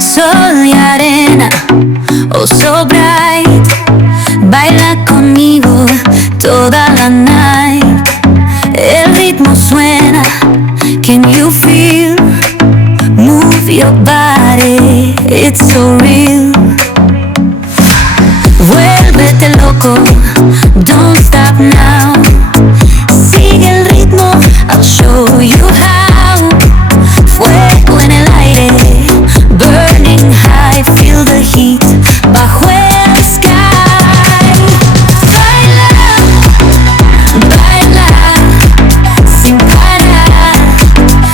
Sol y arena, oh so bright, baila conmigo toda la night. El ritmo suena, can you feel? Move your body, it's so real. Vuélvete loco, don't stop now. Sigue el ritmo, I'll show you how. Fuego en el aire, burning high, feel the heat bajo el sky. Baila, baila, sin parar.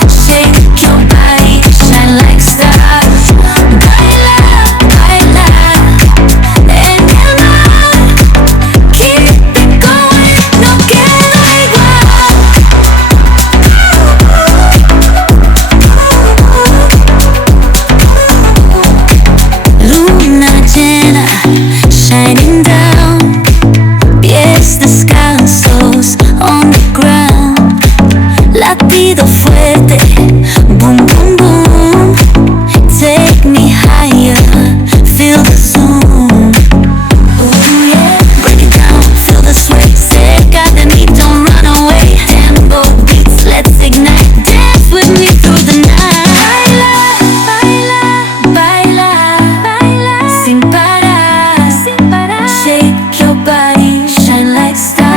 Shake your body, shine like stars. Baila, baila, en el mar. Keep it going, no queda igual. Luna llena, shining down. Pies descalzos on the ground. Latido fuerte, boom, boom, boom. Take me higher, feel the zoom. Ooh, yeah, break it down, feel the sway. Cerca de mí, don't run away. Tempo beats, let's ignite. Dance with me through the night. Baila, baila, baila, sin parar, sin parar. Shake your body, shine like stars.